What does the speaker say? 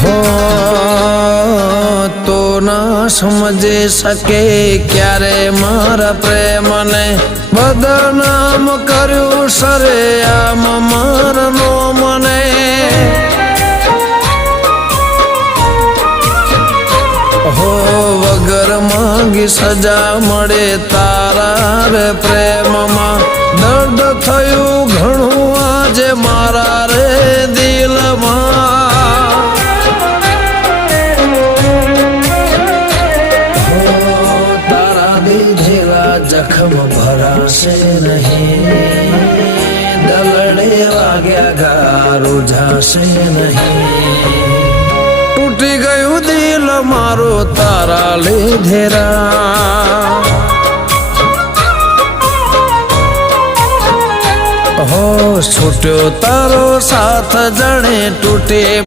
हो तो ना समझे सके क्यारे मारा प्रेम ने बदनाम कर्यु सरेआम मारनो मने हो वगर मांगी सजा मळे तारा रे प्रेम मां दर्द थयु घणु आज मारा रे दिल मां जख्म भराशे नहीं दलड़े वाग्या गारू झासे नहीं टूटी गयु दिल मारो तारा लीधेरा हो छूट्यो तारो साथ जणे टूटे।